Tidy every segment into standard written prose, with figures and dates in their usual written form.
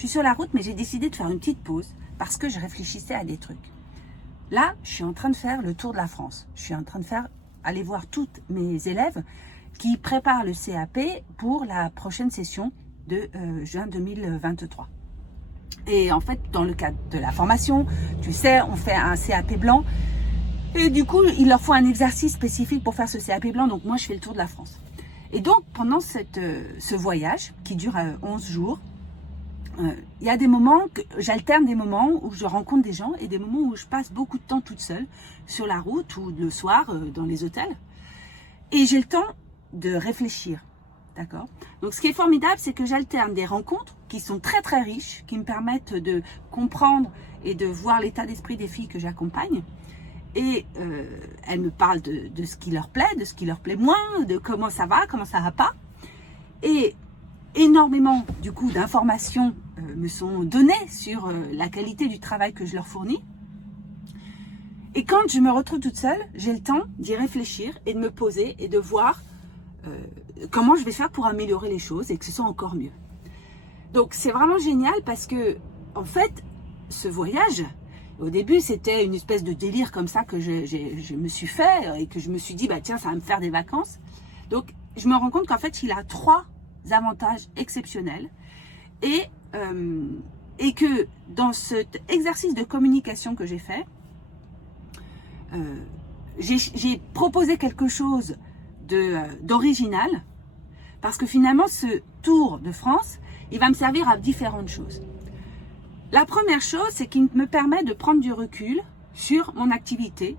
Je suis sur la route, mais j'ai décidé de faire une petite pause parce que je réfléchissais à des trucs. Là, je suis en train de faire le tour de la France. Je suis en train de aller voir toutes mes élèves qui préparent le CAP pour la prochaine session de juin 2023. Et en fait, dans le cadre de la formation, tu sais, on fait un CAP blanc. Et du coup, il leur faut un exercice spécifique pour faire ce CAP blanc. Donc moi, je fais le tour de la France. Et donc, pendant ce voyage qui dure 11 jours, il y a des moments, j'alterne des moments où je rencontre des gens et des moments où je passe beaucoup de temps toute seule sur la route ou le soir dans les hôtels. Et j'ai le temps de réfléchir. D'accord ? Donc, ce qui est formidable, c'est que j'alterne des rencontres qui sont très, très riches, qui me permettent de comprendre et de voir l'état d'esprit des filles que j'accompagne. Et elles me parlent de ce qui leur plaît, de ce qui leur plaît moins, de comment ça va pas. Et énormément, du coup, d'informations me sont données sur la qualité du travail que je leur fournis. Et quand je me retrouve toute seule, j'ai le temps d'y réfléchir et de me poser et de voir comment je vais faire pour améliorer les choses et que ce soit encore mieux. Donc, c'est vraiment génial parce que, en fait, ce voyage... Au début, c'était une espèce de délire comme ça que je me suis fait et que je me suis dit, bah tiens, ça va me faire des vacances. Donc, je me rends compte qu'en fait, il a 3 avantages exceptionnels et que dans cet exercice de communication que j'ai fait, j'ai proposé quelque chose d'original parce que finalement, ce tour de France, il va me servir à différentes choses. La première chose, c'est qu'il me permet de prendre du recul sur mon activité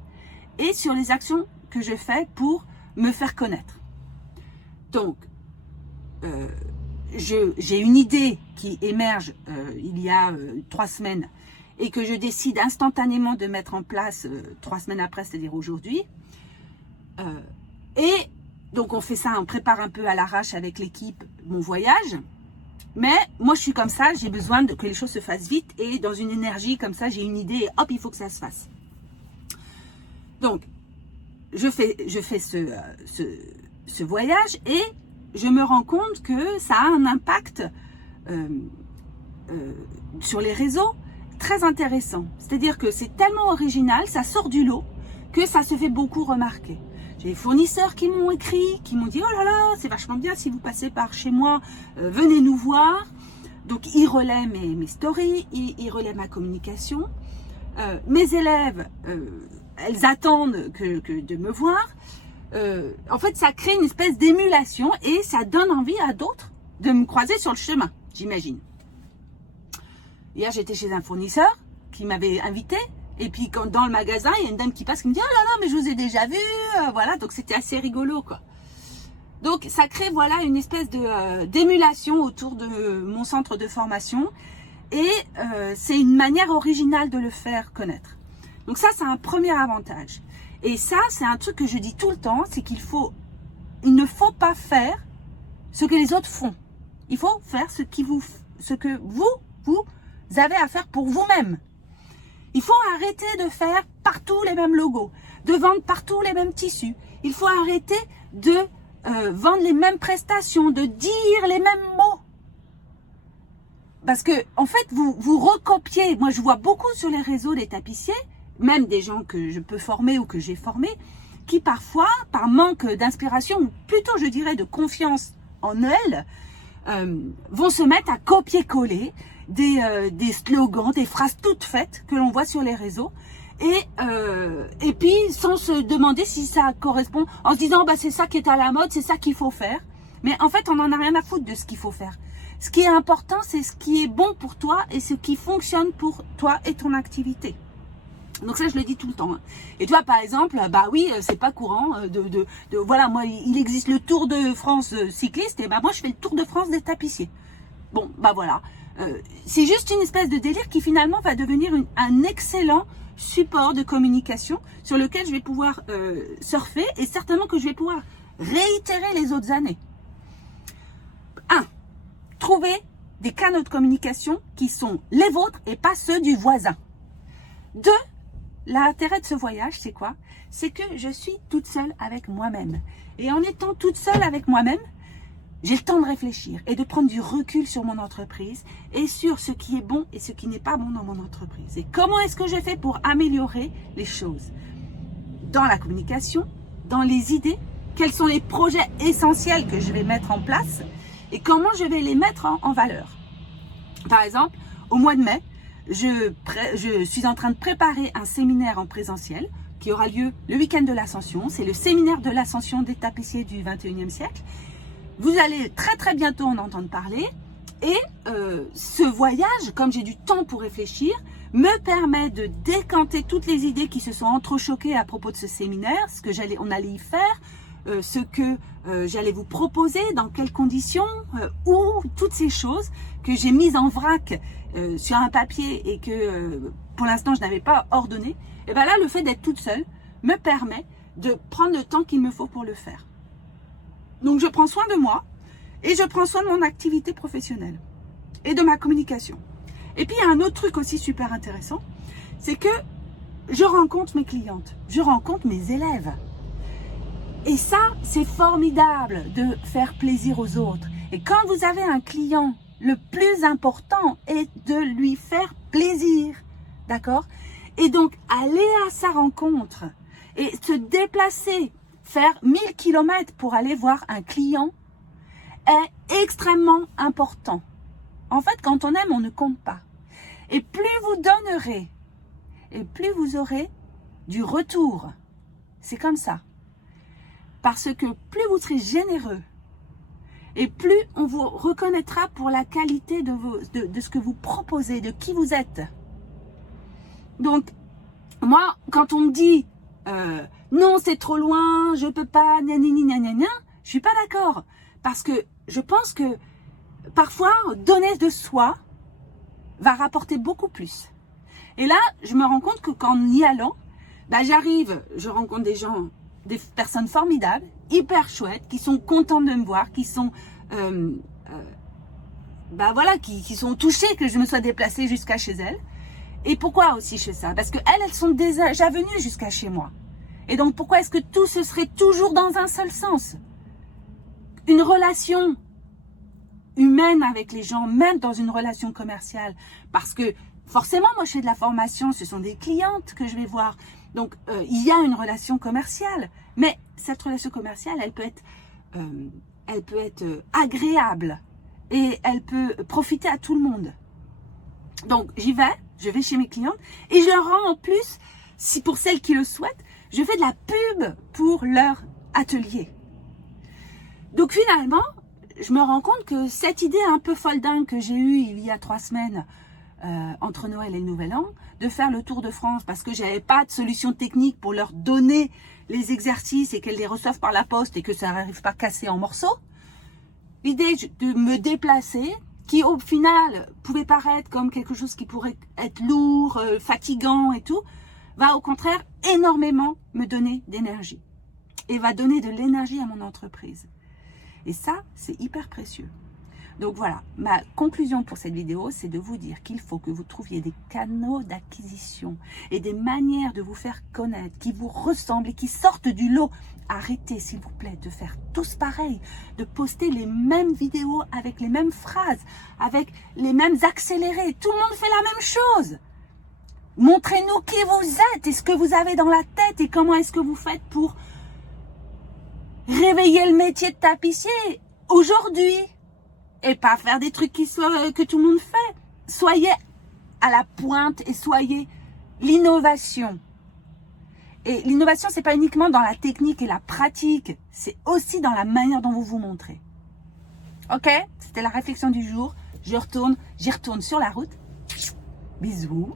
et sur les actions que je fais pour me faire connaître. Donc, j'ai une idée qui émerge il y a 3 semaines et que je décide instantanément de mettre en place 3 semaines après, c'est-à-dire aujourd'hui. Et donc, on fait ça, on prépare un peu à l'arrache avec l'équipe mon voyage. Mais moi, je suis comme ça, j'ai besoin que les choses se fassent vite et dans une énergie comme ça, j'ai une idée et hop, il faut que ça se fasse. Donc, je fais ce voyage et je me rends compte que ça a un impact sur les réseaux très intéressant. C'est-à-dire que c'est tellement original, ça sort du lot, que ça se fait beaucoup remarquer. J'ai des fournisseurs qui m'ont écrit, qui m'ont dit « Oh là là, c'est vachement bien, si vous passez par chez moi, venez nous voir. » Donc, ils relaient mes stories, ils relaient ma communication. Mes élèves, elles attendent de me voir. En fait, ça crée une espèce d'émulation et ça donne envie à d'autres de me croiser sur le chemin, j'imagine. Hier, j'étais chez un fournisseur qui m'avait invité. Et puis, quand dans le magasin, il y a une dame qui passe qui me dit « Oh là là, mais je vous ai déjà vu !» Voilà, donc c'était assez rigolo, quoi. Donc, ça crée, voilà, une espèce d'émulation autour de mon centre de formation. Et c'est une manière originale de le faire connaître. Donc ça, c'est un premier avantage. Et ça, c'est un truc que je dis tout le temps, c'est il ne faut pas faire ce que les autres font. Il faut faire ce que vous avez à faire pour vous-même. Il faut arrêter de faire partout les mêmes logos, de vendre partout les mêmes tissus. Il faut arrêter de vendre les mêmes prestations, de dire les mêmes mots. Parce que, en fait, vous recopiez. Moi, je vois beaucoup sur les réseaux des tapissiers, même des gens que je peux former ou que j'ai formés, qui parfois, par manque d'inspiration, ou plutôt, je dirais, de confiance en elles, vont se mettre à copier-coller des slogans, des phrases toutes faites que l'on voit sur les réseaux et puis sans se demander si ça correspond, en se disant bah c'est ça qui est à la mode, c'est ça qu'il faut faire. Mais en fait, on n'en a rien à foutre de ce qu'il faut faire. Ce qui est important, c'est ce qui est bon pour toi et ce qui fonctionne pour toi et ton activité. Donc ça, je le dis tout le temps. Et toi, par exemple, bah oui, c'est pas courant voilà, moi, il existe le Tour de France cycliste, et bah moi, je fais le Tour de France des tapissiers. Bon, bah voilà. C'est juste une espèce de délire qui finalement va devenir un excellent support de communication sur lequel je vais pouvoir surfer et certainement que je vais pouvoir réitérer les autres années. 1. Trouver des canaux de communication qui sont les vôtres et pas ceux du voisin. 2. L'intérêt de ce voyage, c'est quoi? C'est que je suis toute seule avec moi-même. Et en étant toute seule avec moi-même, j'ai le temps de réfléchir et de prendre du recul sur mon entreprise et sur ce qui est bon et ce qui n'est pas bon dans mon entreprise. Et comment est-ce que je fais pour améliorer les choses dans la communication, dans les idées, quels sont les projets essentiels que je vais mettre en place et comment je vais les mettre en valeur. Par exemple, au mois de mai, je suis en train de préparer un séminaire en présentiel qui aura lieu le week-end de l'Ascension. C'est le séminaire de l'Ascension des tapissiers du 21e siècle. Vous allez très très bientôt en entendre parler. Et ce voyage, comme j'ai du temps pour réfléchir, me permet de décanter toutes les idées qui se sont entrechoquées à propos de ce séminaire, ce que on allait y faire, ce que j'allais vous proposer, dans quelles conditions, où toutes ces choses que j'ai mises en vrac sur un papier et que pour l'instant je n'avais pas ordonné. Et bien là, le fait d'être toute seule me permet de prendre le temps qu'il me faut pour le faire. Donc je prends soin de moi et je prends soin de mon activité professionnelle et de ma communication. Et puis il y a un autre truc aussi super intéressant, c'est que je rencontre mes clientes, je rencontre mes élèves. Et ça, c'est formidable de faire plaisir aux autres. Et quand vous avez un client, le plus important est de lui faire plaisir. D'accord ? Et donc, aller à sa rencontre et se déplacer, faire 1000 km pour aller voir un client est extrêmement important. En fait, quand on aime, on ne compte pas. Et plus vous donnerez, et plus vous aurez du retour. C'est comme ça. Parce que plus vous serez généreux, et plus on vous reconnaîtra pour la qualité de ce que vous proposez, de qui vous êtes. Donc, moi, quand on me dit non, c'est trop loin, je peux pas, gna gna gna gna gna, je suis pas d'accord. Parce que je pense que parfois, donner de soi va rapporter beaucoup plus. Et là, je me rends compte que qu'en y allant, j'arrive, je rencontre des gens, des personnes formidables, hyper chouettes, qui sont contentes de me voir, qui sont qui sont touchées que je me sois déplacée jusqu'à chez elles. Et pourquoi aussi je fais ça? Parce que elles sont déjà venues jusqu'à chez moi. Et donc pourquoi est-ce que tout se serait toujours dans un seul sens? Une relation humaine avec les gens, même dans une relation commerciale, parce que forcément moi je fais de la formation, ce sont des clientes que je vais voir, donc il y a une relation commerciale, mais cette relation commerciale elle peut être agréable et elle peut profiter à tout le monde. Donc j'y vais, je vais chez mes clientes et je leur rends en plus, si pour celles qui le souhaitent, je fais de la pub pour leur atelier. Donc finalement, je me rends compte que cette idée un peu folle dingue que j'ai eue il y a 3 semaines entre Noël et le Nouvel An, de faire le tour de France parce que j'avais pas de solution technique pour leur donner les exercices et qu'elles les reçoivent par la poste et que ça n'arrive pas cassé en morceaux. L'idée de me déplacer, qui au final pouvait paraître comme quelque chose qui pourrait être lourd, fatigant et tout, va au contraire énormément me donner d'énergie et va donner de l'énergie à mon entreprise. Et ça, c'est hyper précieux. Donc voilà, ma conclusion pour cette vidéo, c'est de vous dire qu'il faut que vous trouviez des canaux d'acquisition et des manières de vous faire connaître qui vous ressemblent et qui sortent du lot. Arrêtez, s'il vous plaît, de faire tous pareil, de poster les mêmes vidéos avec les mêmes phrases, avec les mêmes accélérés. Tout le monde fait la même chose. Montrez-nous qui vous êtes et ce que vous avez dans la tête et comment est-ce que vous faites pour réveiller le métier de tapissier aujourd'hui. Et pas faire des trucs que tout le monde fait. Soyez à la pointe et soyez l'innovation. Et l'innovation, c'est pas uniquement dans la technique et la pratique, c'est aussi dans la manière dont vous vous montrez. Ok? C'était la réflexion du jour. J'y retourne sur la route. Bisous.